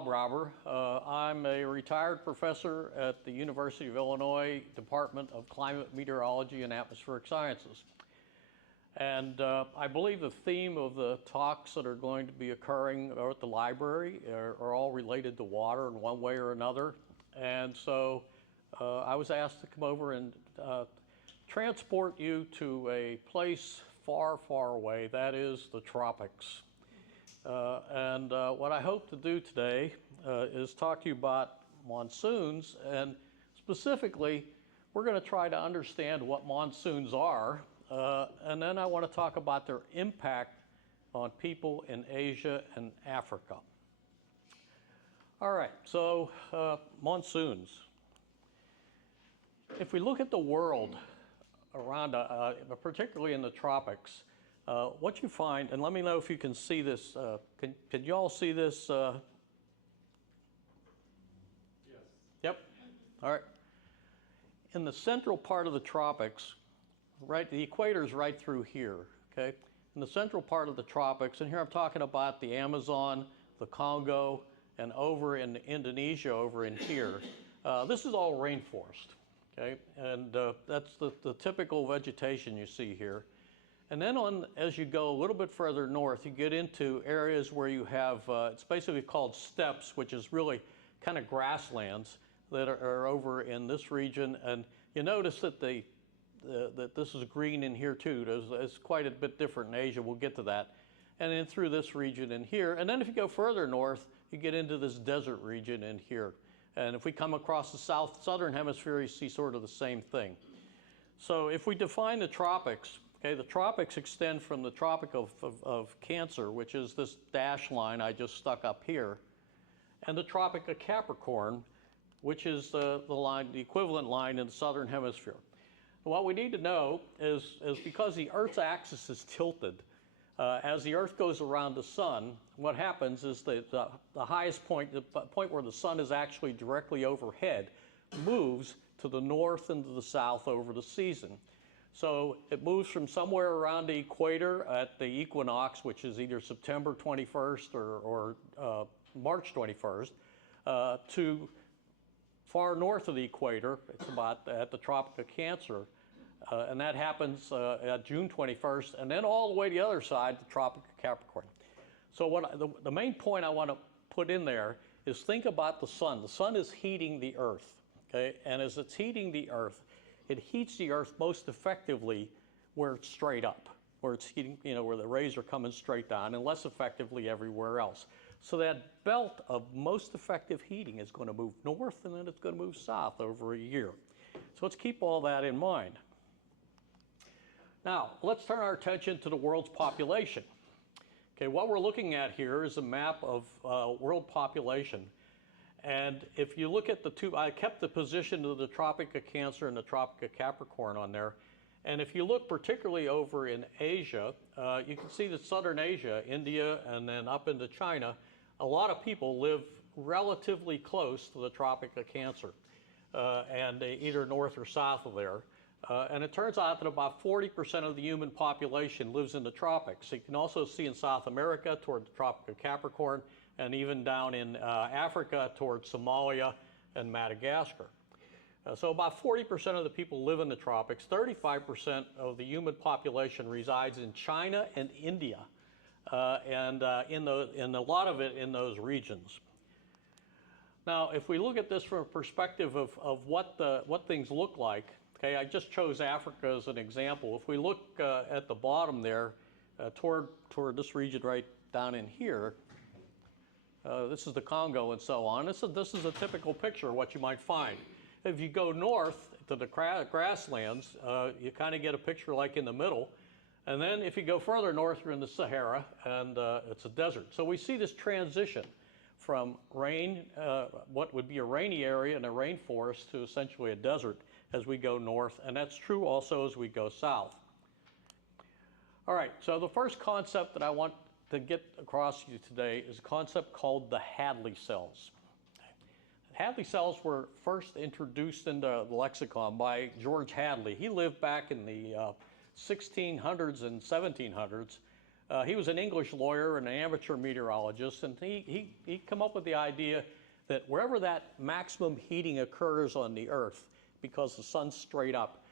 Bob Rauber. I'm a retired professor at the University of Illinois Department of Climate, Meteorology and Atmospheric Sciences. And I believe the theme of the talks that are going to be occurring at the library are all related to water in one way or another. And so I was asked to come over and transport you to a place far, far away, that is the tropics. What I hope to do today is talk to you about monsoons, and specifically we're going to try to understand what monsoons are, and then I want to talk about their impact on people in Asia and Africa. All right, so monsoons. If we look at the world around, particularly in the tropics, what you find, and let me know if you can see this, can you all see this? Yes. Yep, all right. In the central part of the tropics, right, the equator is right through here, okay? In the central part of the tropics, and here I'm talking about the Amazon, the Congo, and over in Indonesia, over in here, this is all rainforest, okay? And that's the typical vegetation you see here. And then as you go a little bit further north, you get into areas where you have, it's basically called steppes, which is really kind of grasslands that are over in this region. And you notice that that this is green in here too. It's quite a bit different in Asia. We'll get to that. And then through this region in here. And then if you go further north, you get into this desert region in here. And if we come across the southern hemisphere, you see sort of the same thing. So if we define the tropics, okay, the tropics extend from the Tropic of Cancer, which is this dash line I just stuck up here, and the Tropic of Capricorn, which is the equivalent line in the southern hemisphere. What we need to know is because the Earth's axis is tilted, as the Earth goes around the sun, what happens is that the highest point, the point where the sun is actually directly overhead, moves to the north and to the south over the season. So it moves from somewhere around the equator at the equinox, which is either September 21st or March 21st, to far north of the equator. It's about at the Tropic of Cancer, and that happens at June 21st, and then all the way to the other side, the Tropic of Capricorn. So the main point I want to put in there is think about the sun. The sun is heating the Earth, okay? And as it's heating the Earth, it heats the Earth most effectively where it's straight up, where it's heating, where the rays are coming straight down, and less effectively everywhere else. So that belt of most effective heating is going to move north, and then it's going to move south over a year. So let's keep all that in mind. Now, let's turn our attention to the world's population. Okay, what we're looking at here is a map of world population. And if you look at the two, I kept the position of the Tropic of Cancer and the Tropic of Capricorn on there. And if you look particularly over in Asia, you can see that southern Asia, India, and then up into China, a lot of people live relatively close to the Tropic of Cancer, and either north or south of there. And it turns out that about 40% of the human population lives in the tropics. You can also see in South America toward the Tropic of Capricorn, and even down in Africa towards Somalia and Madagascar. So about 40% of the people live in the tropics. 35% of the human population resides in China and India, and a lot of it in those regions. Now, if we look at this from a perspective of what things look like, okay, I just chose Africa as an example. If we look at the bottom there, toward this region right down in here, this is the Congo and so on. This is a typical picture of what you might find. If you go north to the grasslands, you kind of get a picture like in the middle. And then if you go further north, you're in the Sahara, and it's a desert. So we see this transition from rain, what would be a rainy area and a rainforest, to essentially a desert as we go north. And that's true also as we go south. All right, so the first concept that I want to get across to you today is a concept called the Hadley cells. Hadley cells were first introduced into the lexicon by George Hadley. He lived back in the 1600s and 1700s, He was an English lawyer and an amateur meteorologist, and he come up with the idea that wherever that maximum heating occurs on the Earth, because the sun's straight up,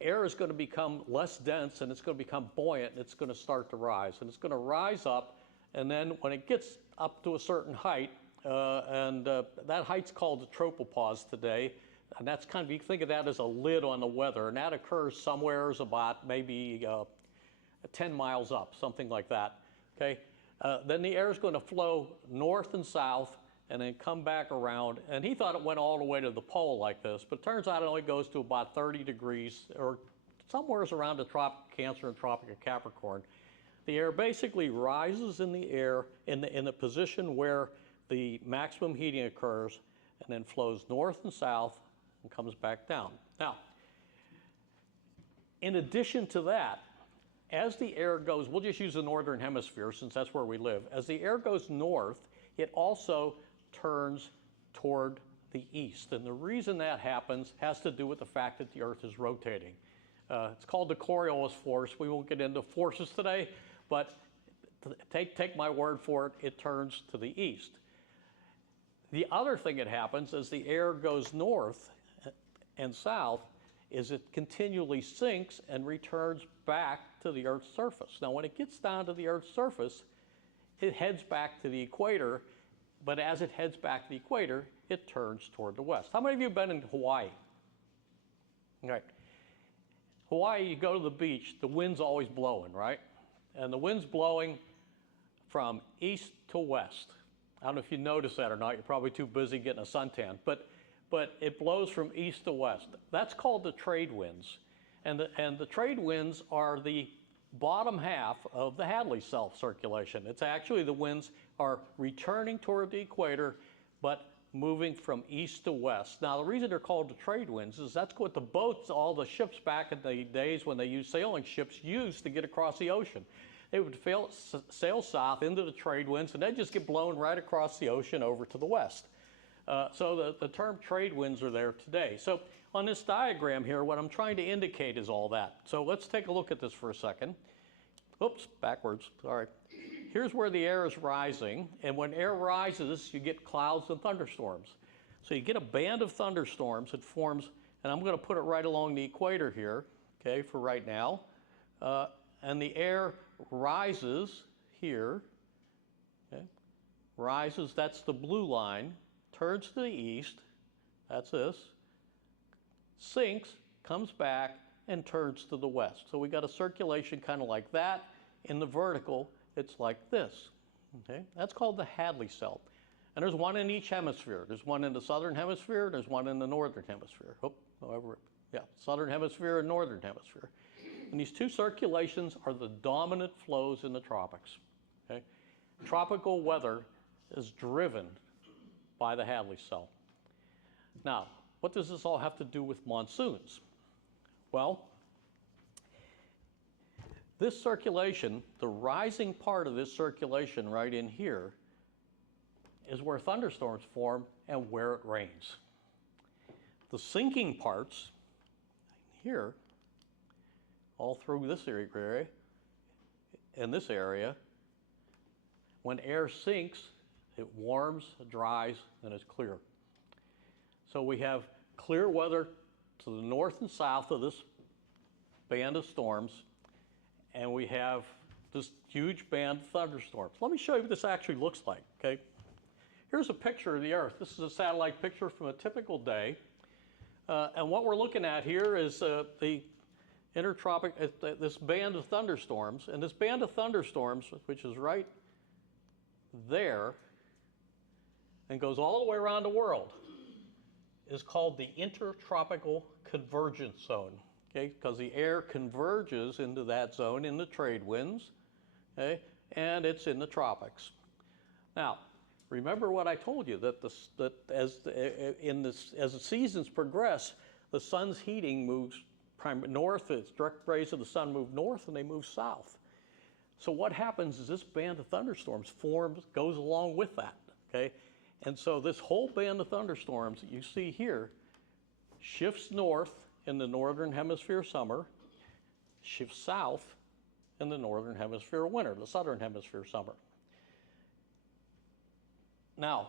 air is going to become less dense and it's going to become buoyant and it's going to start to rise. And it's going to rise up, and then when it gets up to a certain height, that height's called the tropopause today, and that's kind of, you think of that as a lid on the weather, and that occurs somewhere about maybe 10 miles up, something like that, okay? Then the air is going to flow north and south and then come back around, and he thought it went all the way to the pole like this, but it turns out it only goes to about 30 degrees, or somewhere around the Tropic of Cancer and Tropic of Capricorn. The air basically rises in the air in the position where the maximum heating occurs, and then flows north and south and comes back down. Now, in addition to that, as the air goes, we'll just use the northern hemisphere since that's where we live. As the air goes north, it also turns toward the east. And the reason that happens has to do with the fact that the Earth is rotating. It's called the Coriolis force. We won't get into forces today, but take my word for it, it turns to the east. The other thing that happens as the air goes north and south is it continually sinks and returns back to the Earth's surface. Now, when it gets down to the Earth's surface, it heads back to the equator, but as it heads back to the equator, it turns toward the west. How many of you have been in Hawaii? Right. Hawaii, you go to the beach, the wind's always blowing, right? And the wind's blowing from east to west. I don't know if you notice that or not. You're probably too busy getting a suntan, but it blows from east to west. That's called the trade winds. And the trade winds are the bottom half of the Hadley self-circulation. It's actually the winds are returning toward the equator, but moving from east to west. Now, the reason they're called the trade winds is that's what the boats, all the ships back in the days when they used sailing ships, used to get across the ocean. They would sail south into the trade winds, and they'd just get blown right across the ocean over to the west. So the term trade winds are there today. So on this diagram here, what I'm trying to indicate is all that. So let's take a look at this for a second. Oops, backwards, sorry. Here's where the air is rising, and when air rises, you get clouds and thunderstorms. So you get a band of thunderstorms that forms, and I'm going to put it right along the equator here, okay, for right now. And the air rises here, okay, rises, that's the blue line, turns to the east, that's this, sinks, comes back, and turns to the west. So we got a circulation kind of like that. In the vertical, it's like this, okay? That's called the Hadley cell. And there's one in each hemisphere. There's one in the southern hemisphere, there's one in the northern hemisphere. Southern hemisphere and northern hemisphere. And these two circulations are the dominant flows in the tropics, okay? Tropical weather is driven by the Hadley cell. Now, what does this all have to do with monsoons? Well, this circulation, the rising part of this circulation right in here, is where thunderstorms form and where it rains. The sinking parts here, all through this area, in this area, when air sinks, it warms, dries, and is clear. So we have clear weather to the north and south of this band of storms, and we have this huge band of thunderstorms. Let me show you what this actually looks like, okay? Here's a picture of the Earth. This is a satellite picture from a typical day. And what we're looking at here is the intertropic, this band of thunderstorms. And this band of thunderstorms, which is right there and goes all the way around the world, is called the intertropical convergence zone, okay? Because the air converges into that zone in the trade winds, okay? And it's in the tropics. Now, remember what I told you, that as the seasons progress, the sun's heating moves north, its direct rays of the sun move north and they move south. So what happens is this band of thunderstorms goes along with that, okay? And so this whole band of thunderstorms that you see here shifts north in the northern hemisphere summer, shifts south in the northern hemisphere winter, the southern hemisphere summer. Now,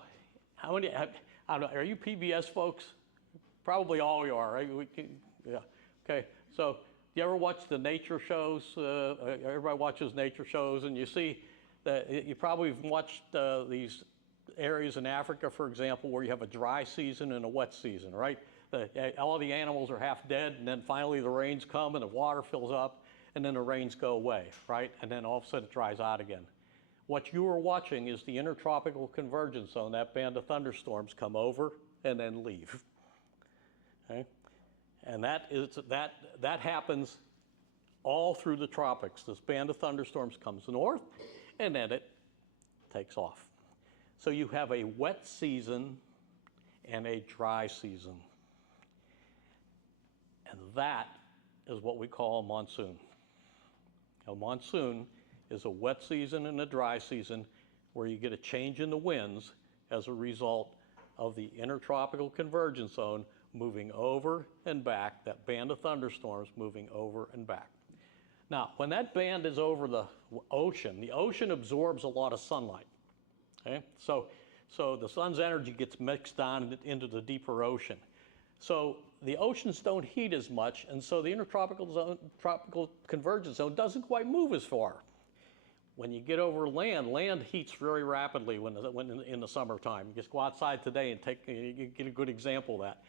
how many, I don't know, are you PBS folks? Probably all you are, right? Yeah, okay. So, you ever watch the nature shows? Everybody watches nature shows, and you see that you probably watched these areas in Africa, for example, where you have a dry season and a wet season, right? All the animals are half dead, and then finally the rains come and the water fills up, and then the rains go away, right? And then all of a sudden it dries out again. What you are watching is the intertropical convergence zone. That band of thunderstorms come over and then leave. Okay? And that happens all through the tropics. This band of thunderstorms comes north, and then it takes off. So you have a wet season and a dry season. And that is what we call a monsoon. A monsoon is a wet season and a dry season where you get a change in the winds as a result of the intertropical convergence zone moving over and back, that band of thunderstorms moving over and back. Now, when that band is over the ocean absorbs a lot of sunlight. Okay? So the sun's energy gets mixed down into the deeper ocean. So the oceans don't heat as much, and so the tropical convergence zone doesn't quite move as far. When you get over land heats very rapidly when in the summertime. You just go outside today and you get a good example of that.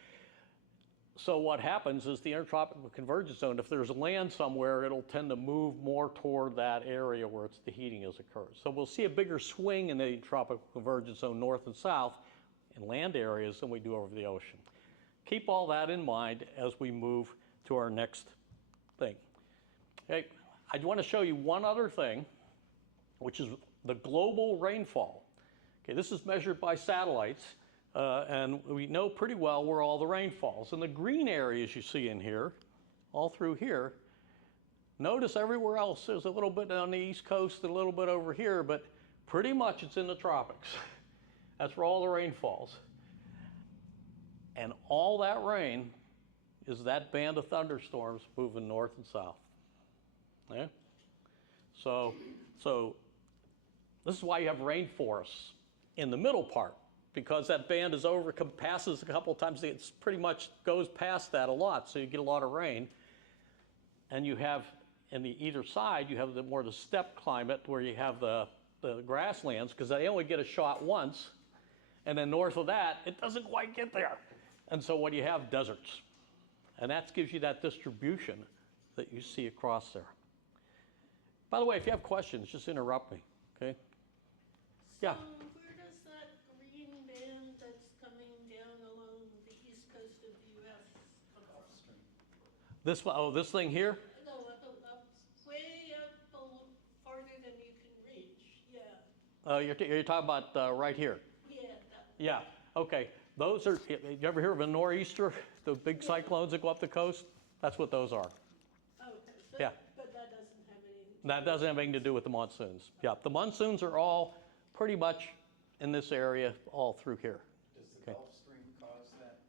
So what happens is the intertropical convergence zone, if there's land somewhere, it'll tend to move more toward that area where the heating has occurred. So we'll see a bigger swing in the tropical convergence zone north and south in land areas than we do over the ocean. Keep all that in mind as we move to our next thing. Okay, I want to show you one other thing, which is the global rainfall. Okay, this is measured by satellites, and we know pretty well where all the rain falls. And the green areas you see in here, all through here, notice everywhere else there's a little bit on the East Coast, a little bit over here, but pretty much it's in the tropics. That's where all the rain falls. And all that rain is that band of thunderstorms moving north and south. Okay? So this is why you have rainforests in the middle part, because that band is passes a couple of times. It pretty much goes past that a lot, so you get a lot of rain. And you have, in either side, you have more the steppe climate where you have the grasslands, because they only get a shot once. And then north of that, it doesn't quite get there. And so what you have, deserts. And that gives you that distribution that you see across there. By the way, if you have questions, just interrupt me, okay? Yeah. So where does that green band that's coming down along the east coast of the U.S. come from? This thing here? No, up way up farther than you can reach. Yeah. You're talking about right here? Yeah. Yeah. Okay. Those are. You ever hear of a nor'easter? The big cyclones that go up the coast? That's what those are. Okay. So, Yeah. But that doesn't have anything. That doesn't have anything to do with the monsoons. Yeah. The monsoons are all pretty much in this area, all through here. Does the Gulf Stream cause that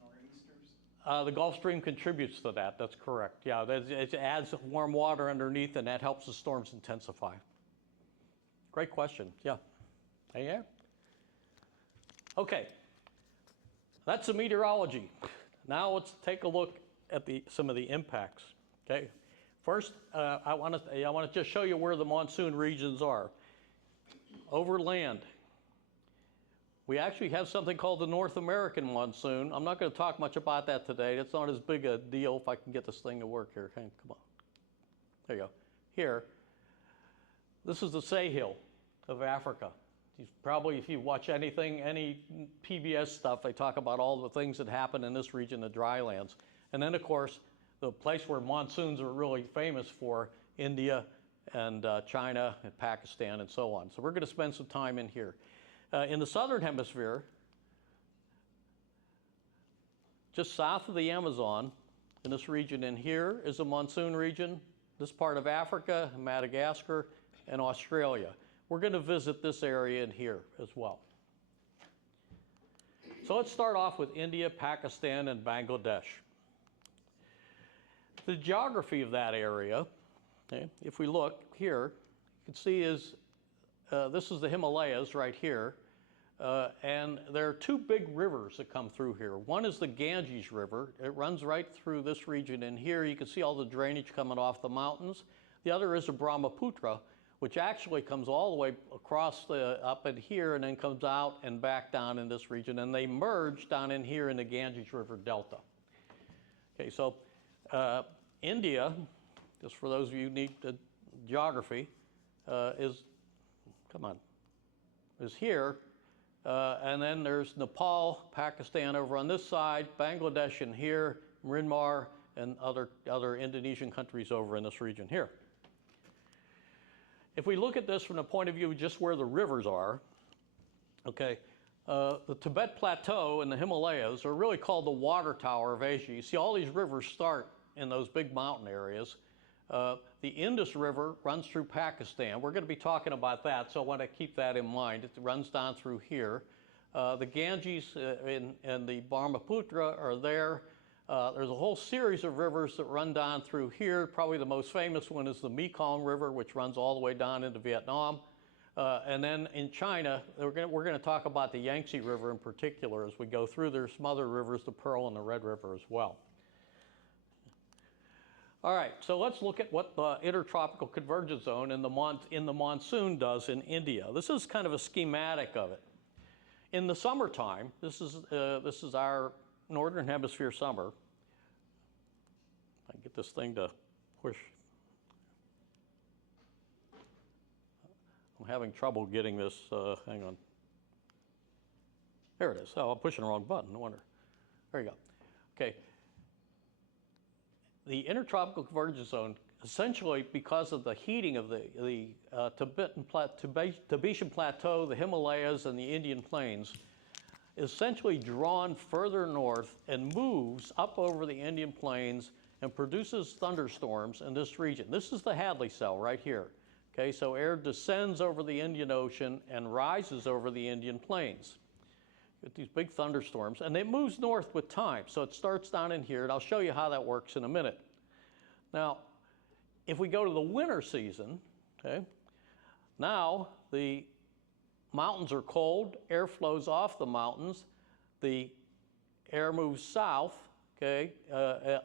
nor'easters? The Gulf Stream contributes to that. That's correct. Yeah. It adds warm water underneath, and that helps the storms intensify. Great question. Yeah. Yeah. Okay. That's the meteorology. Now let's take a look at some of the impacts. Okay. First, I want to just show you where the monsoon regions are. Over land, we actually have something called the North American monsoon. I'm not going to talk much about that today. It's not as big a deal if I can get this thing to work here. Hey, come on. There you go. Here, this is the Sahel of Africa. Probably, if you watch any PBS stuff, they talk about all the things that happen in this region, the drylands. And then, of course, the place where monsoons are really famous for, India and China and Pakistan and so on. So we're going to spend some time in here. In the southern hemisphere, just south of the Amazon, in this region in here is a monsoon region. This part of Africa, Madagascar, and Australia. We're going to visit this area in here as well. So let's start off with India, Pakistan, and Bangladesh. The geography of that area Okay? If we look here, you can see this is the Himalayas right here. And there are two big rivers that come through here. One is the Ganges River. It runs right through this region. And here you can see all the drainage coming off the mountains. The other is the Brahmaputra, which actually comes all the way across up in here and then comes out and back down in this region. And they merge down in here in the Ganges River Delta. Okay, so India, just for those of you who need geography, is here. And then there's Nepal, Pakistan over on this side, Bangladesh in here, Myanmar, and other Indonesian countries over in this region here. If we look at this from the point of view of just where the rivers are, okay, the Tibet Plateau and the Himalayas are really called the water tower of Asia. You see all these rivers start in those big mountain areas. The Indus River runs through Pakistan. We're going to be talking about that, so I want to keep that in mind. It runs down through here. The Ganges and the Brahmaputra are there. There's a whole series of rivers that run down through here. Probably the most famous one is the Mekong River, which runs all the way down into Vietnam. And then in China, we're going to talk about the Yangtze River in particular as we go through. There's some other rivers, the Pearl and the Red River as well. All right, so let's look at what the intertropical convergence zone in the monsoon does in India. This is kind of a schematic of it. In the summertime, this is our northern hemisphere summer. I can get this thing to push. I'm having trouble getting this, hang on. There it is. Oh, I'm pushing the wrong button, no wonder. There you go. Okay. The intertropical convergence zone, essentially because of the heating of the Tibetan Plateau, the Himalayas, and the Indian Plains, is essentially drawn further north and moves up over the Indian Plains and produces thunderstorms in this region. This is the Hadley cell right here. Okay, so air descends over the Indian Ocean and rises over the Indian Plains. Get these big thunderstorms, and it moves north with time. So it starts down in here, and I'll show you how that works in a minute. Now, if we go to the winter season, okay, now the mountains are cold, air flows off the mountains, the air moves south, okay,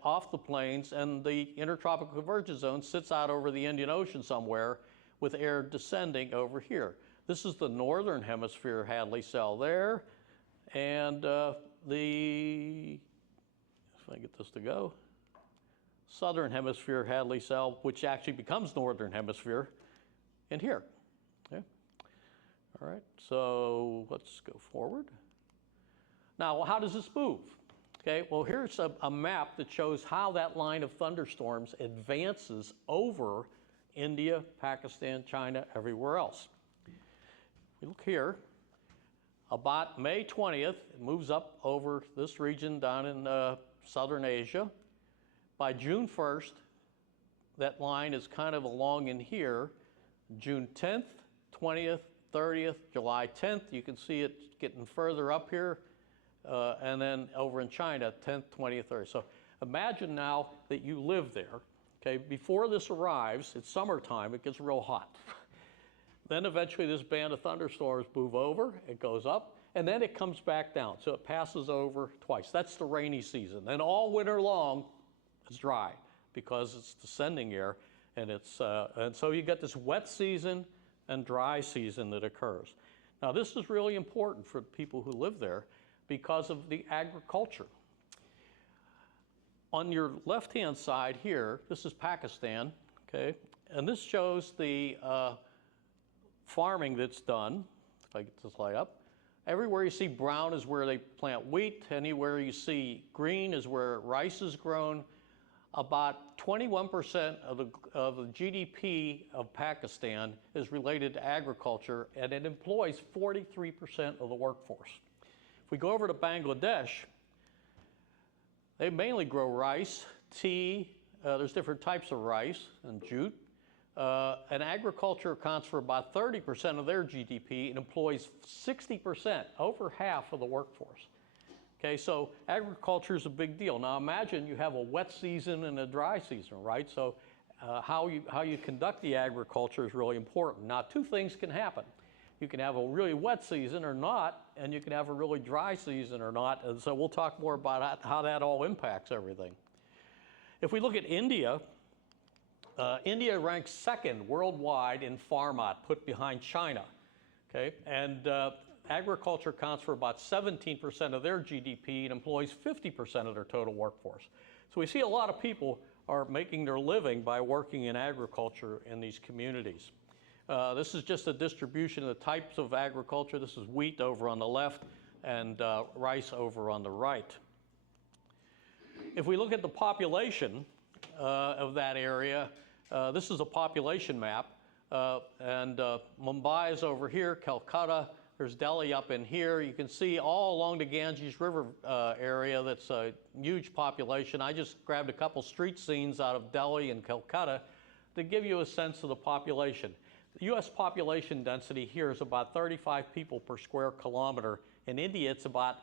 off the plains, and the intertropical convergence zone sits out over the Indian Ocean somewhere with air descending over here. This is the northern hemisphere Hadley cell there. And if I get this to go, southern hemisphere Hadley cell, which actually becomes northern hemisphere in here. Okay. All right, so let's go forward. Now, how does this move? Okay, well, here's a map that shows how that line of thunderstorms advances over India, Pakistan, China, everywhere else. We look here. About May 20th, it moves up over this region down in southern Asia. By June 1st, that line is kind of along in here. June 10th, 20th, 30th, July 10th, you can see it getting further up here. And then over in China, 10th, 20th, 30th. So imagine now that you live there. Okay, before this arrives, it's summertime, it gets real hot. Then eventually this band of thunderstorms move over, it goes up, and then it comes back down. So it passes over twice. That's the rainy season. Then all winter long, it's dry because it's descending air, and so you get this wet season and dry season that occurs. Now this is really important for people who live there because of the agriculture. On your left-hand side here, this is Pakistan, okay? And this shows the farming that's done. If I get this light up. Everywhere you see brown is where they plant wheat. Anywhere you see green is where rice is grown. About 21% of the GDP of Pakistan is related to agriculture, and it employs 43% of the workforce. If we go over to Bangladesh, they mainly grow rice, tea, there's different types of rice and jute. And agriculture accounts for about 30% of their GDP and employs 60%, over half of the workforce. Okay, so agriculture is a big deal. Now imagine you have a wet season and a dry season, right? So how you conduct the agriculture is really important. Now, two things can happen. You can have a really wet season or not, and you can have a really dry season or not. And so we'll talk more about how that all impacts everything. If we look at India, India ranks second worldwide in farm output behind China. Okay, and agriculture accounts for about 17% of their GDP and employs 50% of their total workforce. So we see a lot of people are making their living by working in agriculture in these communities. This is just a distribution of the types of agriculture. This is wheat over on the left and rice over on the right. If we look at the population of that area, this is a population map. And Mumbai is over here, Calcutta, there's Delhi up in here. You can see all along the Ganges River area that's a huge population. I just grabbed a couple street scenes out of Delhi and Calcutta to give you a sense of the population. The US population density here is about 35 people per square kilometer. In India, it's about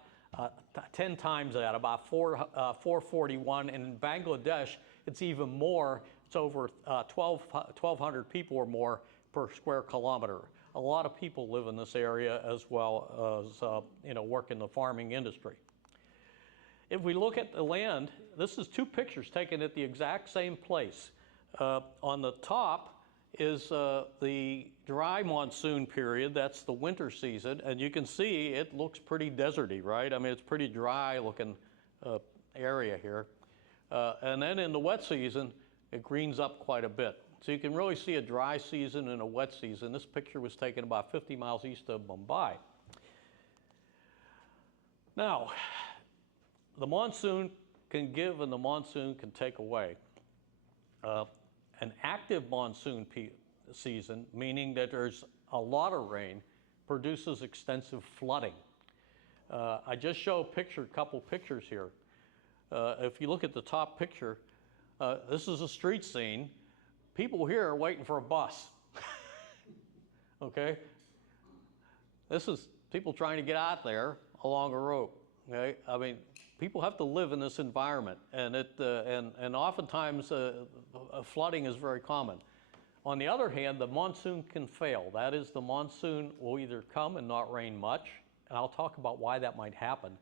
10 times that, about 441. And in Bangladesh, it's even more. It's over 1,200 people or more per square kilometer. A lot of people live in this area as well as work in the farming industry. If we look at the land, this is two pictures taken at the exact same place. On the top is the dry monsoon period. That's the winter season, and you can see it looks pretty deserty, right? I mean, it's pretty dry looking area here. And then in the wet season, it greens up quite a bit. So you can really see a dry season and a wet season. This picture was taken about 50 miles east of Mumbai. Now, the monsoon can give and the monsoon can take away. An active monsoon season, meaning that there's a lot of rain, produces extensive flooding. I just show a couple pictures here. If you look at the top picture, this is a street scene. People here are waiting for a bus. Okay? This is people trying to get out there along a road. Okay? I mean, people have to live in this environment, and oftentimes flooding is very common. On the other hand, the monsoon can fail. That is, the monsoon will either come and not rain much, and I'll talk about why that might happen,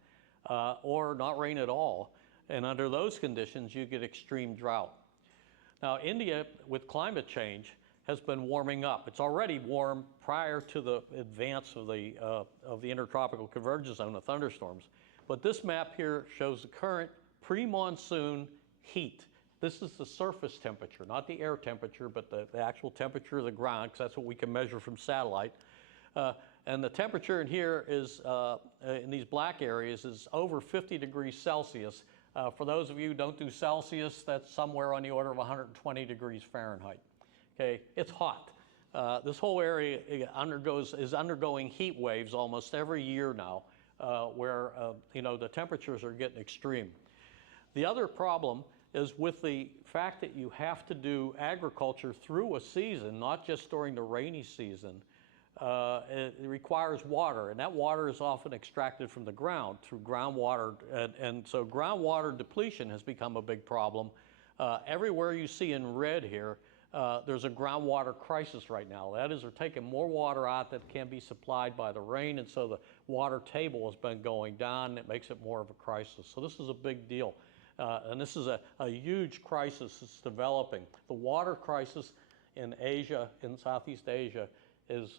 or not rain at all. And under those conditions, you get extreme drought. Now, India, with climate change, has been warming up. It's already warm prior to the advance of the intertropical convergence zone of thunderstorms. But this map here shows the current pre-monsoon heat. This is the surface temperature, not the air temperature, but the actual temperature of the ground, because that's what we can measure from satellite. And the temperature in here is, in these black areas, is over 50 degrees Celsius. For those of you who don't do Celsius, that's somewhere on the order of 120 degrees Fahrenheit. Okay, it's hot. This whole area is undergoing heat waves almost every year now, where the temperatures are getting extreme. The other problem is with the fact that you have to do agriculture through a season, not just during the rainy season. It requires water, and that water is often extracted from the ground through groundwater, and so groundwater depletion has become a big problem. Everywhere you see in red here, there's a groundwater crisis right now. That is, they're taking more water out that can be supplied by the rain, and so the water table has been going down, and it makes it more of a crisis. So this is a big deal, and this is a huge crisis that's developing. The water crisis in Asia, in Southeast Asia, is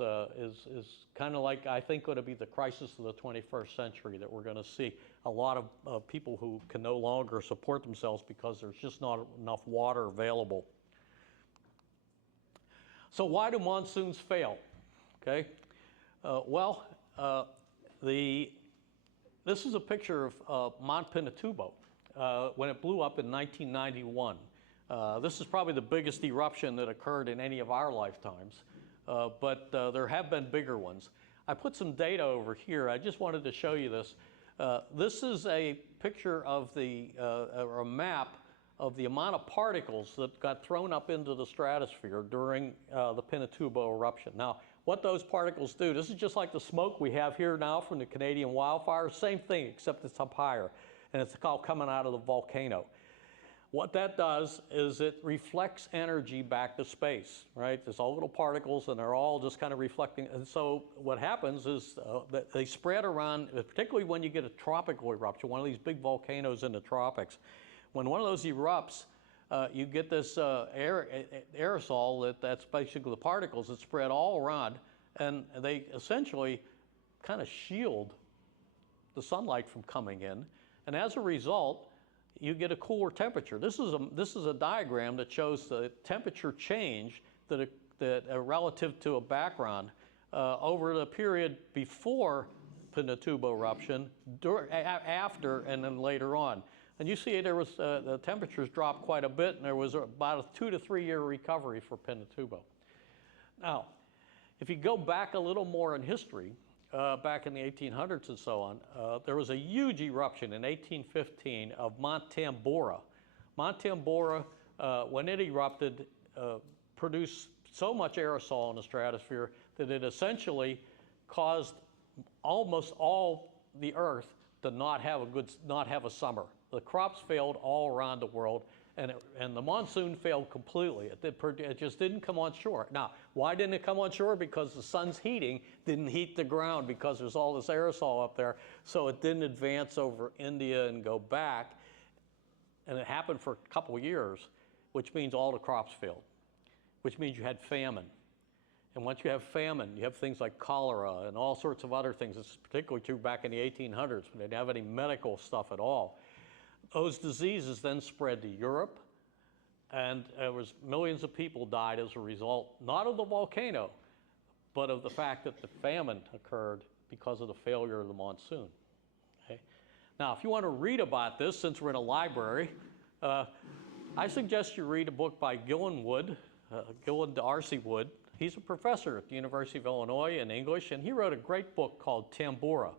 kind of like, I think, going to be the crisis of the 21st century, that we're going to see a lot of people who can no longer support themselves because there's just not enough water available. So why do monsoons fail? Okay, this is a picture of Mount Pinatubo when it blew up in 1991. This is probably the biggest eruption that occurred in any of our lifetimes. But there have been bigger ones. I put some data over here. I just wanted to show you this. This is a picture of or a map of the amount of particles that got thrown up into the stratosphere during the Pinatubo eruption. Now, what those particles do, this is just like the smoke we have here now from the Canadian wildfires, same thing, except it's up higher, and it's all coming out of the volcano. What that does is it reflects energy back to space, right? There's all little particles and they're all just kind of reflecting. And so what happens is that they spread around, particularly when you get a tropical eruption, one of these big volcanoes in the tropics. When one of those erupts, you get this aerosol that's basically the particles that spread all around, and they essentially kind of shield the sunlight from coming in. And as a result, you get a cooler temperature. This is a diagram that shows the temperature change relative to a background over the period before Pinatubo eruption, after, and then later on. And you see there was the temperatures dropped quite a bit, and there was about a 2 to 3 year recovery for Pinatubo. Now, if you go back a little more in history, back in the 1800s and so on, there was a huge eruption in 1815 of Mount Tambora. Mount Tambora, when it erupted, produced so much aerosol in the stratosphere that it essentially caused almost all the Earth to not have a summer. The crops failed all around the world, and the monsoon failed completely. It just didn't come on shore. Now, why didn't it come on shore? Because the sun's heating didn't heat the ground because there's all this aerosol up there, so it didn't advance over India and go back. And it happened for a couple of years, which means all the crops failed, which means you had famine. And once you have famine, you have things like cholera and all sorts of other things. It's particularly true back in the 1800s when they didn't have any medical stuff at all. Those diseases then spread to Europe, and there was millions of people died as a result, not of the volcano, but of the fact that the famine occurred because of the failure of the monsoon. Okay? Now, if you want to read about this, since we're in a library, I suggest you read a book by Gillen D'Arcy Wood. He's a professor at the University of Illinois in English, and he wrote a great book called Tambora,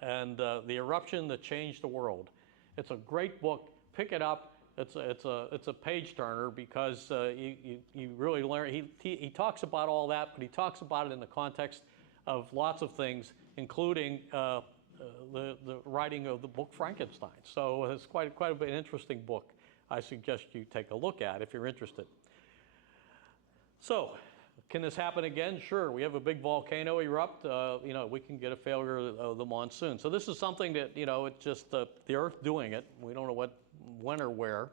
and the eruption that changed the world. It's a great book. Pick it up. It's a page turner because you really learn. He talks about all that, but he talks about it in the context of lots of things, including the writing of the book Frankenstein. So it's quite an interesting book. I suggest you take a look at if you're interested. So, can this happen again? Sure. We have a big volcano erupt. We can get a failure of the monsoon. So this is something that, it's just the Earth doing it. We don't know when or where.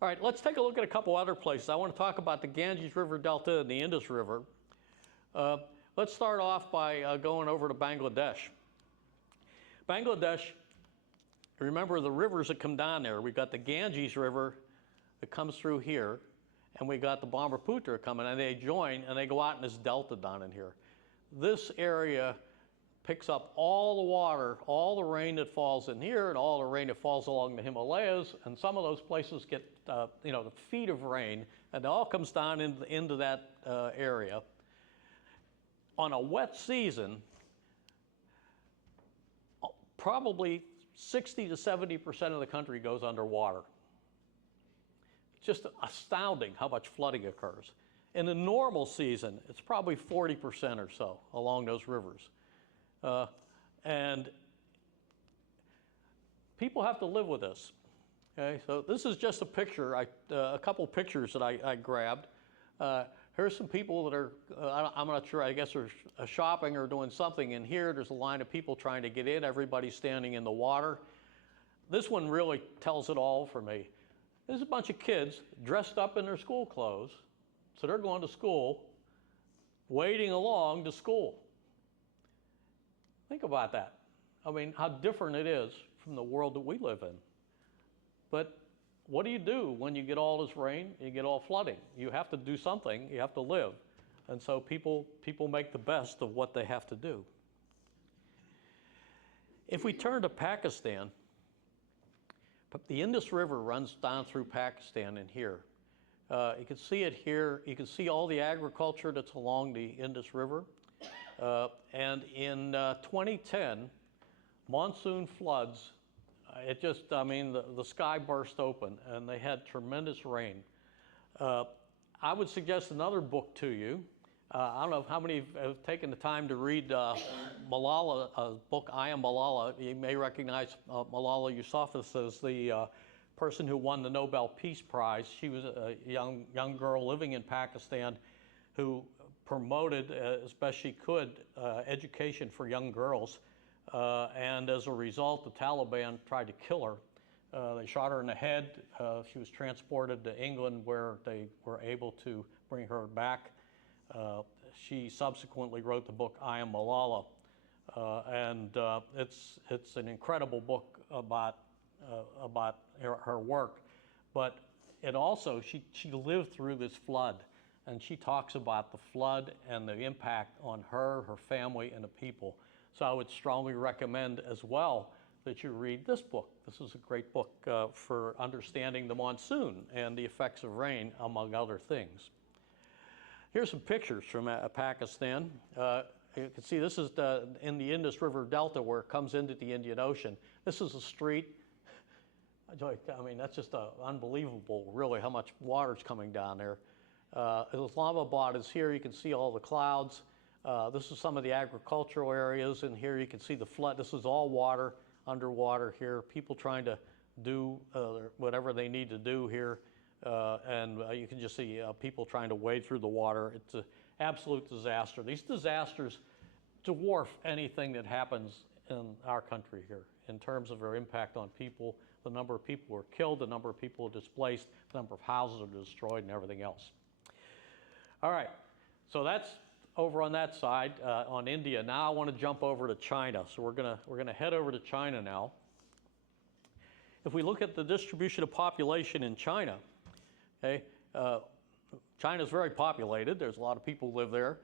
All right, let's take a look at a couple other places. I want to talk about the Ganges River Delta and the Indus River. Let's start off by going over to Bangladesh. Bangladesh, remember the rivers that come down there. We've got the Ganges River that comes through here, and we got the Brahmaputra coming, and they join, and they go out in this delta down in here. This area picks up all the water, all the rain that falls in here, and all the rain that falls along the Himalayas, and some of those places get, the feet of rain, and it all comes down into that area. On a wet season, probably 60 to 70% of the country goes underwater. Just astounding how much flooding occurs. In a normal season, it's probably 40% or so along those rivers. And people have to live with this. Okay, so this is just a picture, a couple pictures that I grabbed. Here's some people that are, I'm not sure, I guess they're shopping or doing something in here. There's a line of people trying to get in. Everybody's standing in the water. This one really tells it all for me. There's a bunch of kids dressed up in their school clothes, so they're going to school, wading along to school. Think about that. I mean, how different it is from the world that we live in. But what do you do when you get all this rain, you get all flooding? You have to do something, you have to live. And so people make the best of what they have to do. If we turn to Pakistan, the Indus River runs down through Pakistan in here. You can see it here. You can see all the agriculture that's along the Indus River. And in 2010, monsoon floods, the sky burst open and they had tremendous rain. I would suggest another book to you. I don't know how many have taken the time to read Malala's book, I Am Malala. You may recognize Malala Yousafzai as the person who won the Nobel Peace Prize. She was a young girl living in Pakistan who promoted, as best she could, education for young girls. And as a result, the Taliban tried to kill her. They shot her in the head. She was transported to England, where they were able to bring her back. She subsequently wrote the book I Am Malala, and it's an incredible book about her work. But it also, she lived through this flood, and she talks about the flood and the impact on her family, and the people. So I would strongly recommend as well that you read this book. This is a great book for understanding the monsoon and the effects of rain, among other things. Here's some pictures from Pakistan. You can see this is in the Indus River Delta, where it comes into the Indian Ocean. This is a street. I mean, that's just unbelievable, really, how much water's coming down there. Islamabad is here. You can see all the clouds. This is some of the agricultural areas, and here you can see the flood. This is all water, underwater here. People trying to do whatever they need to do here, and you can just see people trying to wade through the water. It's an absolute disaster. These disasters dwarf anything that happens in our country here in terms of their impact on people, the number of people who are killed, the number of people displaced, the number of houses are destroyed, and everything else. All right, so that's over on that side, on India. Now I want to jump over to China. So we're gonna head over to China now. If we look at the distribution of population in China, okay, China's very populated. There's a lot of people who live there.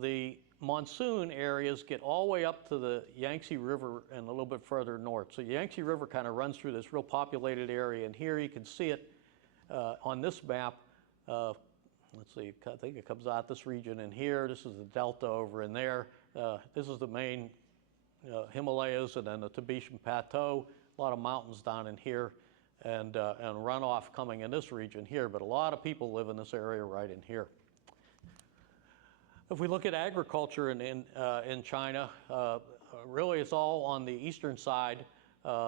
The monsoon areas get all the way up to the Yangtze River and a little bit further north. So the Yangtze River kind of runs through this real populated area, and here you can see it on this map. Let's see, I think it comes out this region in here. This is the delta over in there. This is the main Himalayas, and then the Tibetan Plateau. A lot of mountains down in here, and runoff coming in this region here. But a lot of people live in this area right in here. If we look at agriculture in China, really it's all on the eastern side.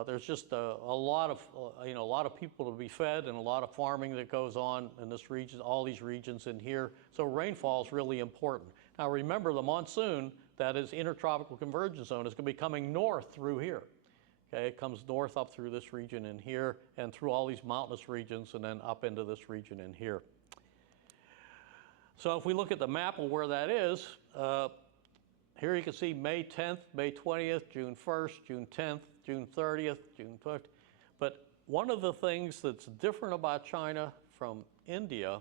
There's just a lot of people to be fed, and a lot of farming that goes on in this region, all these regions in here. So rainfall is really important. Now remember, the monsoon, that is intertropical convergence zone, is going to be coming north through here. Okay, it comes north up through this region in here, and through all these mountainous regions, and then up into this region in here. So if we look at the map of where that is, here you can see May 10th, May 20th, June 1st, June 10th, June 30th, June 12th. But one of the things that's different about China from India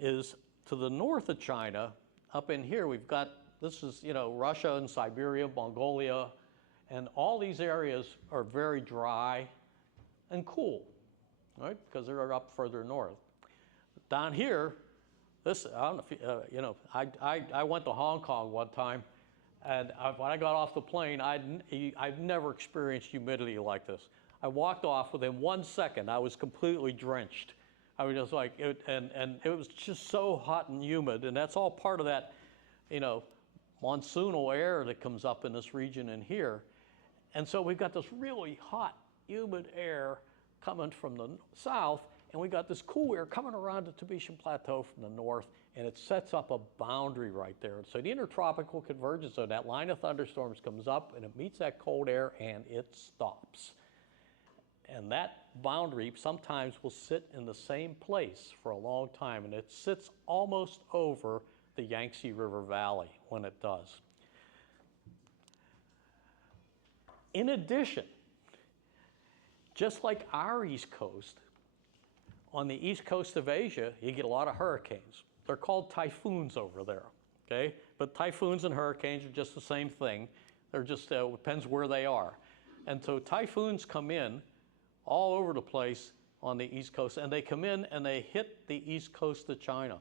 is to the north of China, up in here, we've got, this is, Russia and Siberia, Mongolia, and all these areas are very dry and cool, right? Because they're up further north. Down here, this, I don't know if I went to Hong Kong one time, and when I got off the plane, I've never experienced humidity like this. I walked off within 1 second. I was completely drenched. I was just like, and it was just so hot and humid, and that's all part of that, monsoonal air that comes up in this region in here. And so we've got this really hot, humid air coming from the south, and we got this cool air coming around the Tibetan Plateau from the north, and it sets up a boundary right there. So the intertropical convergence zone, that line of thunderstorms comes up, and it meets that cold air, and it stops. And that boundary sometimes will sit in the same place for a long time, and it sits almost over the Yangtze River Valley when it does. In addition, just like our East Coast, on the east coast of Asia, you get a lot of hurricanes. They're called typhoons over there, okay? But typhoons and hurricanes are just the same thing. They're just, depends where they are. And so typhoons come in all over the place on the east coast, and they come in and they hit the east coast of China.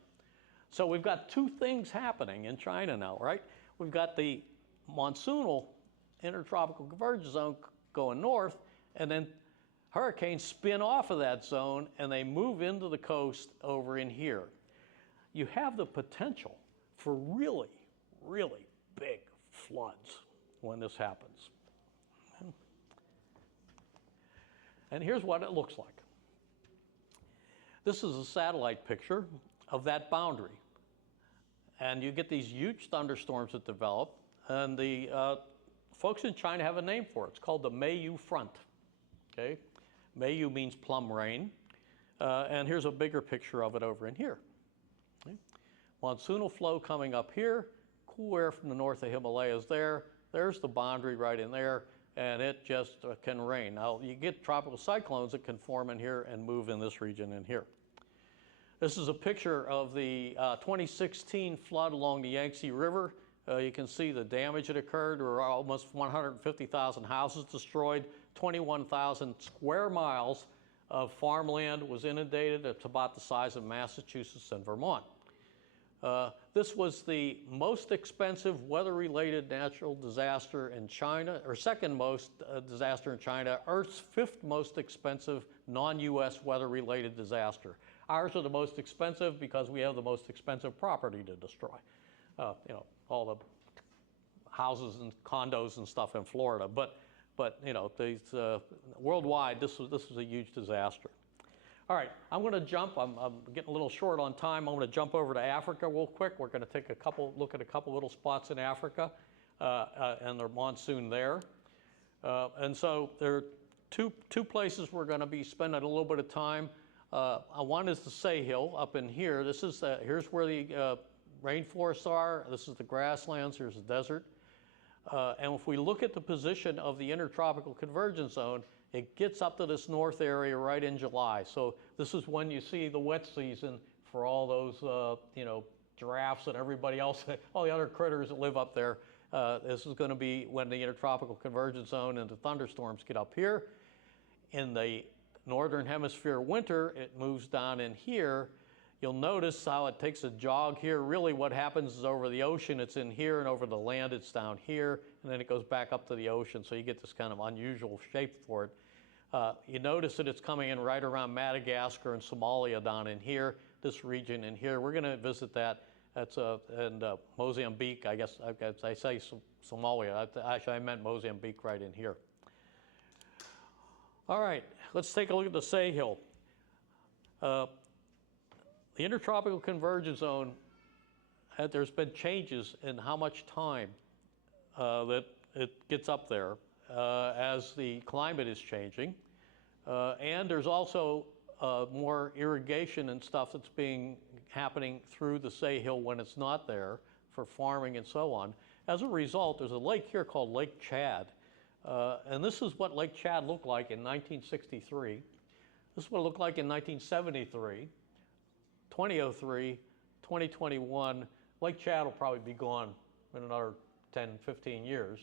So we've got two things happening in China now, right? We've got the monsoonal intertropical convergence zone going north, and then hurricanes spin off of that zone and they move into the coast over in here. You have the potential for really, really big floods when this happens. And here's what it looks like. This is a satellite picture of that boundary. And you get these huge thunderstorms that develop, and the folks in China have a name for it. It's called the Meiyu front. Okay? Meiyu means plum rain. And here's a bigger picture of it over in here. Okay? Monsoonal flow coming up here, cool air from the north of Himalayas there. There's the boundary right in there, and it just can rain. Now, you get tropical cyclones that can form in here and move in this region in here. This is a picture of the 2016 flood along the Yangtze River. You can see the damage that occurred. There were almost 150,000 houses destroyed, 21,000 square miles of farmland was inundated. It's about the size of Massachusetts and Vermont. This was the most expensive weather-related natural disaster in China, or second most disaster in China, Earth's fifth most expensive non-US weather-related disaster. Ours are the most expensive because we have the most expensive property to destroy. You know, all the houses and condos and stuff in Florida. But you know, these, worldwide, this was a huge disaster. All right, I'm going to jump. I'm getting a little short on time. I'm going to jump over to Africa real quick. We're going to take look at a couple little spots in Africa and their monsoon there. And so there are two places we're going to be spending a little bit of time. One is the Sahel up in here. This is here's where the rainforests are. This is the grasslands. Here's the desert. And if we look at the position of the intertropical convergence zone, it gets up to this north area right in July. So this is when you see the wet season for all those, you know, giraffes and everybody else, all the other critters that live up there. This is going to be when the intertropical convergence zone and the thunderstorms get up here. In the northern hemisphere winter, it moves down in here. You'll notice how it takes a jog here. Really what happens is over the ocean, it's in here, and over the land, it's down here, and then it goes back up to the ocean, so you get this kind of unusual shape for it. You notice that it's coming in right around Madagascar and Somalia down in here, this region in here. We're going to visit that. That's and Mozambique, I guess I say Somalia. Actually, I meant Mozambique right in here. All right, let's take a look at the Sahel. The intertropical convergence zone, there's been changes in how much time that it gets up there as the climate is changing. And there's also more irrigation and stuff that's happening through the Sahel when it's not there for farming and so on. As a result, there's a lake here called Lake Chad. And this is what Lake Chad looked like in 1963. This is what it looked like in 1973. 2003, 2021, Lake Chad will probably be gone in another 10, 15 years.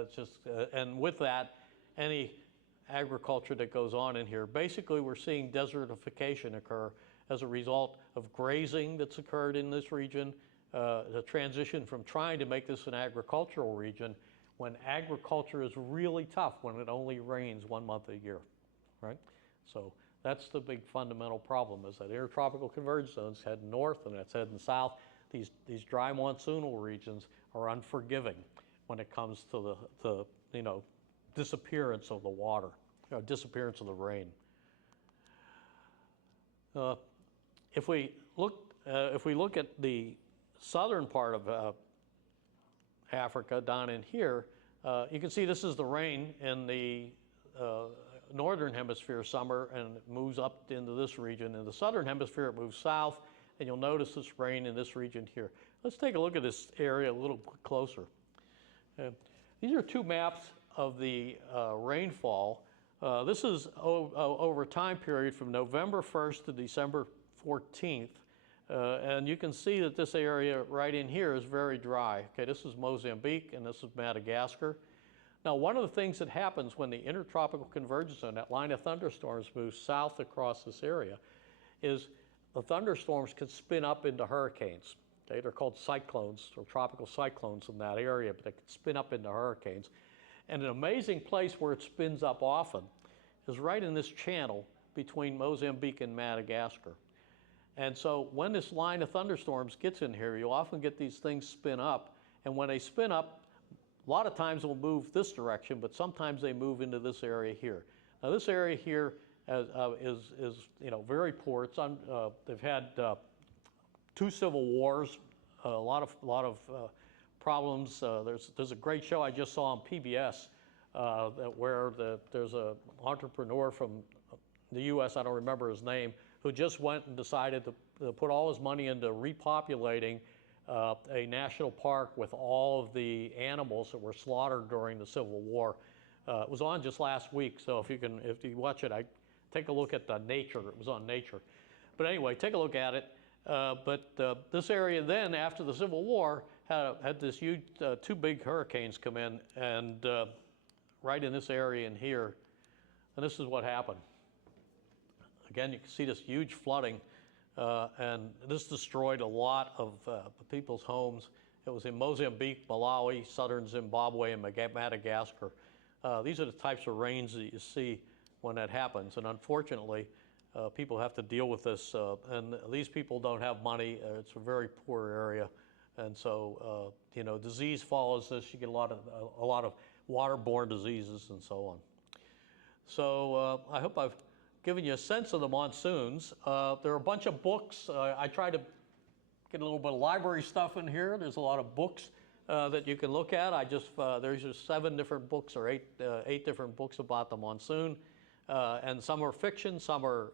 It's just, and with that, any agriculture that goes on in here, basically we're seeing desertification occur as a result of grazing that's occurred in this region, the transition from trying to make this an agricultural region when agriculture is really tough when it only rains 1 month a year, right? So that's the big fundamental problem, is that intertropical convergence zones head north and it's heading south. These dry monsoonal regions are unforgiving when it comes to the you know, disappearance of the water, disappearance of the rain. If we look at the southern part of Africa down in here, you can see this is the rain in the northern hemisphere summer, and it moves up into this region. In the southern hemisphere, it moves south, and you'll notice this rain in this region here. Let's take a look at this area a little closer. These are two maps of the rainfall. This is over a time period from November 1st to December 14th. And you can see that this area right in here is very dry. Okay, this is Mozambique and this is Madagascar. Now, one of the things that happens when the intertropical convergence zone, that line of thunderstorms, moves south across this area, is the thunderstorms can spin up into hurricanes. Okay, they're called cyclones or tropical cyclones in that area, but they can spin up into hurricanes. And an amazing place where it spins up often is right in this channel between Mozambique and Madagascar. And so when this line of thunderstorms gets in here, you'll often get these things spin up. And when they spin up, a lot of times they'll move this direction, but sometimes they move into this area here. Now this area here is very poor. It's on. They've had 2 civil wars, a lot of problems. There's a great show I just saw on PBS where there's an entrepreneur from the U.S. I don't remember his name, who just went and decided to put all his money into repopulating a national park with all of the animals that were slaughtered during the Civil War. It was on just last week, so if you watch it, take a look at the Nature. It was on Nature. But anyway, take a look at it. This area then, after the Civil War, had this huge 2 big hurricanes come in, and right in this area in here, and this is what happened. Again, you can see this huge flooding, and this destroyed a lot of people's homes. It was in Mozambique, Malawi, southern Zimbabwe, and Madagascar. These are the types of rains that you see when that happens, and unfortunately, people have to deal with this, and these people don't have money. It's a very poor area, and so disease follows this. You get a lot of waterborne diseases and so on. So I hope I've given you a sense of the monsoons. There are a bunch of books. I try to get a little bit of library stuff in here. There's a lot of books that you can look at. There's just 7 different books or 8 different books about the monsoon. And some are fiction, some are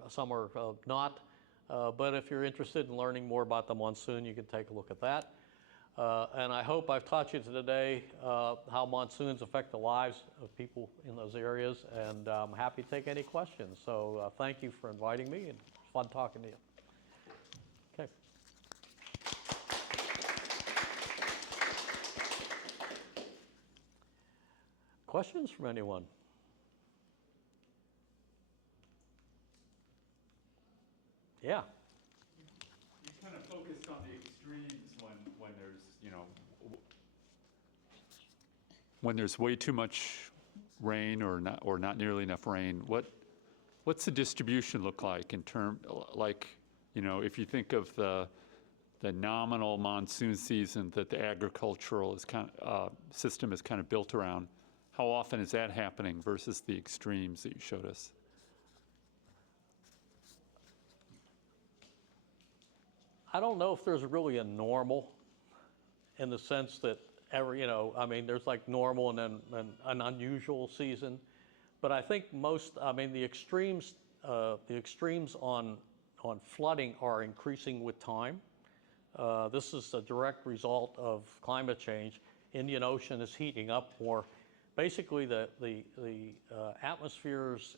not. But if you're interested in learning more about the monsoon, you can take a look at that. And I hope I've taught you today how monsoons affect the lives of people in those areas. And I'm happy to take any questions. So thank you for inviting me, and it's fun talking to you. Okay. Questions from anyone? Yeah. You kind of focused on the extremes when there's, when there's way too much rain or not nearly enough rain. What's the distribution look like in term, if you think of the nominal monsoon season that the agricultural system is kind of built around? How often is that happening versus the extremes that you showed us? I don't know if there's really a normal, in the sense that there's like normal and then an unusual season. But I think the extremes on flooding are increasing with time. This is a direct result of climate change. Indian Ocean is heating up more. Basically, the atmosphere's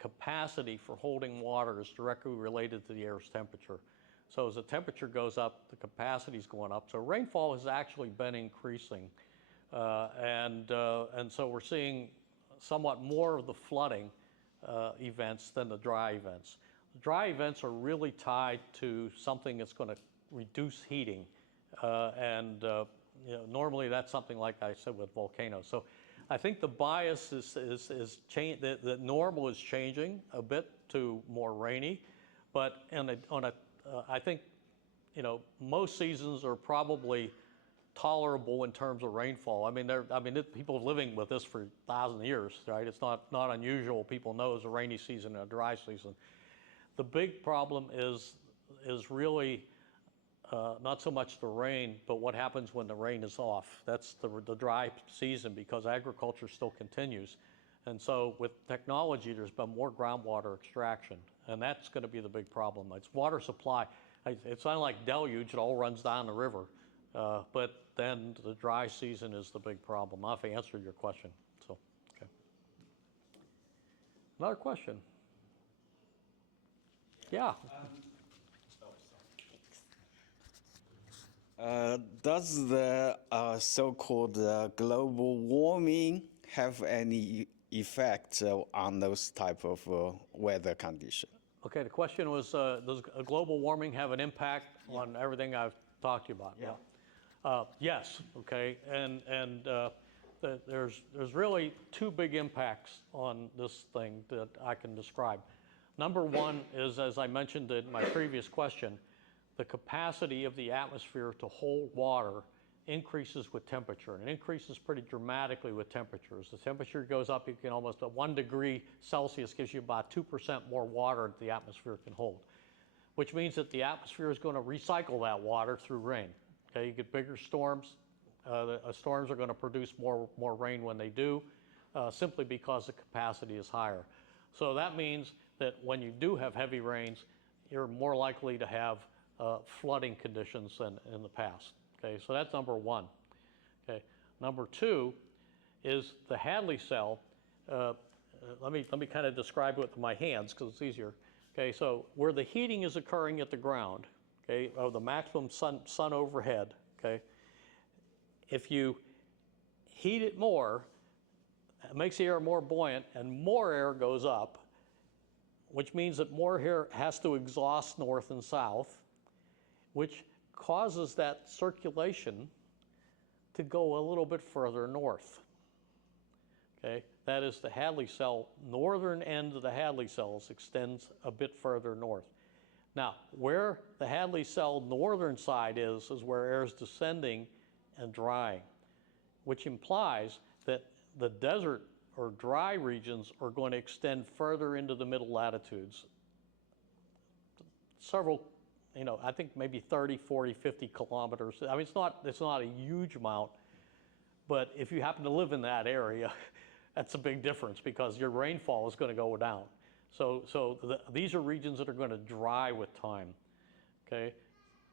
capacity for holding water is directly related to the air's temperature. So as the temperature goes up, the capacity is going up. So rainfall has actually been increasing, and so we're seeing somewhat more of the flooding events than the dry events. The dry events are really tied to something that's going to reduce heating, normally that's something like I said with volcanoes. So I think the bias is change. The normal is changing a bit to more rainy, but I think, most seasons are probably tolerable in terms of rainfall. People living with this for 1,000 years, right? It's not unusual. People know there's a rainy season and a dry season. The big problem is really not so much the rain, but what happens when the rain is off. That's the dry season, because agriculture still continues. And so with technology, there's been more groundwater extraction, and that's going to be the big problem. It's water supply. It's not like deluge, it all runs down the river. But then the dry season is the big problem. I've answered your question. So, okay. Another question. Yeah. Does the so-called global warming have any effect on those type of weather conditions? Okay, the question was, does global warming have an impact on everything I've talked to you about? Yeah. Yes, okay, and there's really 2 big impacts on this thing that I can describe. Number one is, as I mentioned in my previous question, the capacity of the atmosphere to hold water increases with temperature, and it increases pretty dramatically with temperature. As the temperature goes up, you can almost, 1 degree Celsius gives you about 2% more water that the atmosphere can hold, which means that the atmosphere is going to recycle that water through rain. Okay, you get bigger storms. The storms are going to produce more rain when they do, simply because the capacity is higher. So that means that when you do have heavy rains, you're more likely to have flooding conditions than in the past. Okay, so that's number one. Okay, number two is the Hadley cell. Let me kind of describe it with my hands because it's easier. Okay, so where the heating is occurring at the ground, okay, of the maximum sun overhead, okay, if you heat it more, it makes the air more buoyant and more air goes up, which means that more air has to exhaust north and south, which causes that circulation to go a little bit further north. Okay, that is the Hadley cell, northern end of the Hadley cells extends a bit further north. Now, where the Hadley cell northern side is where air is descending and drying, which implies that the desert or dry regions are going to extend further into the middle latitudes. Several, I think maybe 30, 40, 50 kilometers. I mean, it's not a huge amount, but if you happen to live in that area, that's a big difference because your rainfall is going to go down. So these are regions that are going to dry with time. Okay,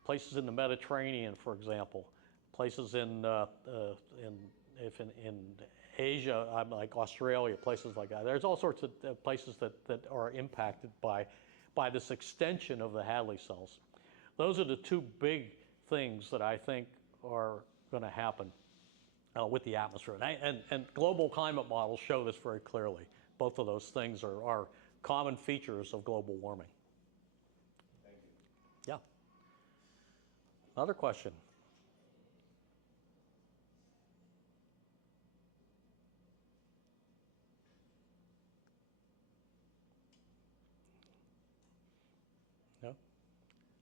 places in the Mediterranean, for example, places in Asia, like Australia, places like that. There's all sorts of places that are impacted by this extension of the Hadley cells. Those are the two big things that I think are going to happen with the atmosphere. And global climate models show this very clearly. Both of those things are common features of global warming. Thank you. Yeah. Another question?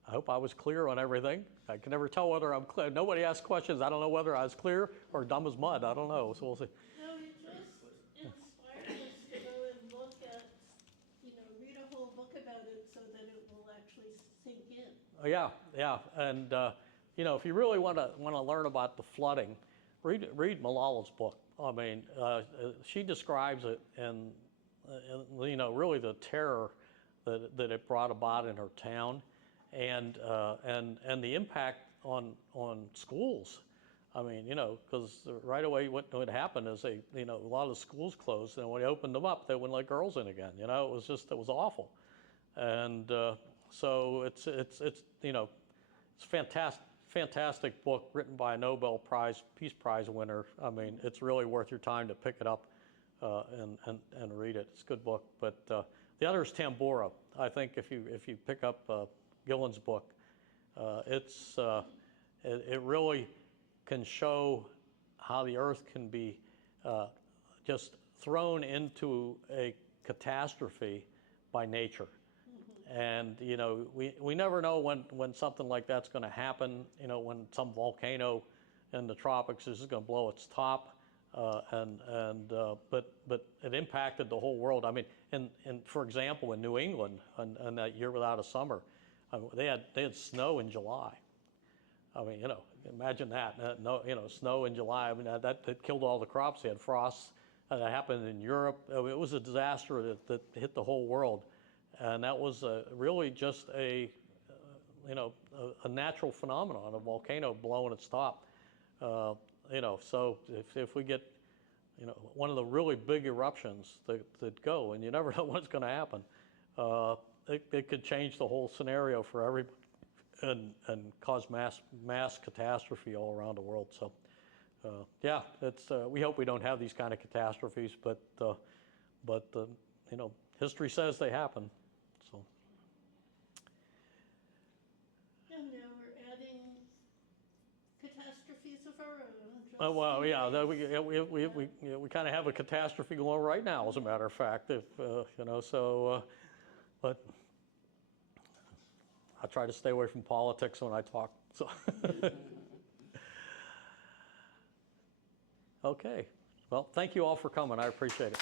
I hope I was clear on everything. I can never tell whether I'm clear. Nobody asks questions. I don't know whether I was clear or dumb as mud. I don't know. So we'll see. No, it just inspired us to go and look at, read a whole book about it so that it will actually sink in. Yeah. And if you really want to learn about the flooding, read Malala's book. I mean, she describes it and really the terror that it brought about in her town. And the impact on schools. I mean, because right away what would happen is a lot of the schools closed, and when they opened them up, they wouldn't let girls in again. It was awful. And so it's fantastic book written by a Nobel Peace Prize winner. I mean, it's really worth your time to pick it up and read it. It's a good book. But the other is Tambora. I think if you pick up Gillen's book, it really can show how the Earth can be just thrown into a catastrophe by nature. And we never know when something like that's going to happen. When some volcano in the tropics is going to blow its top, but it impacted the whole world. I mean, for example, in New England, in that year without a summer, they had snow in July. I mean, imagine that. Snow in July. I mean, that killed all the crops. They had frosts. That happened in Europe. It was a disaster that hit the whole world, and that was really just a natural phenomenon, a volcano blowing its top. So if we get one of the really big eruptions that go, and you never know what's going to happen. It could change the whole scenario for everybody and cause mass catastrophe all around the world. So, we hope we don't have these kind of catastrophes, but history says they happen. So. And now we're adding catastrophes of our own. Well, yeah, we kind of have a catastrophe going right now, as a matter of fact. But I try to stay away from politics when I talk. So, Okay. Well, thank you all for coming. I appreciate it.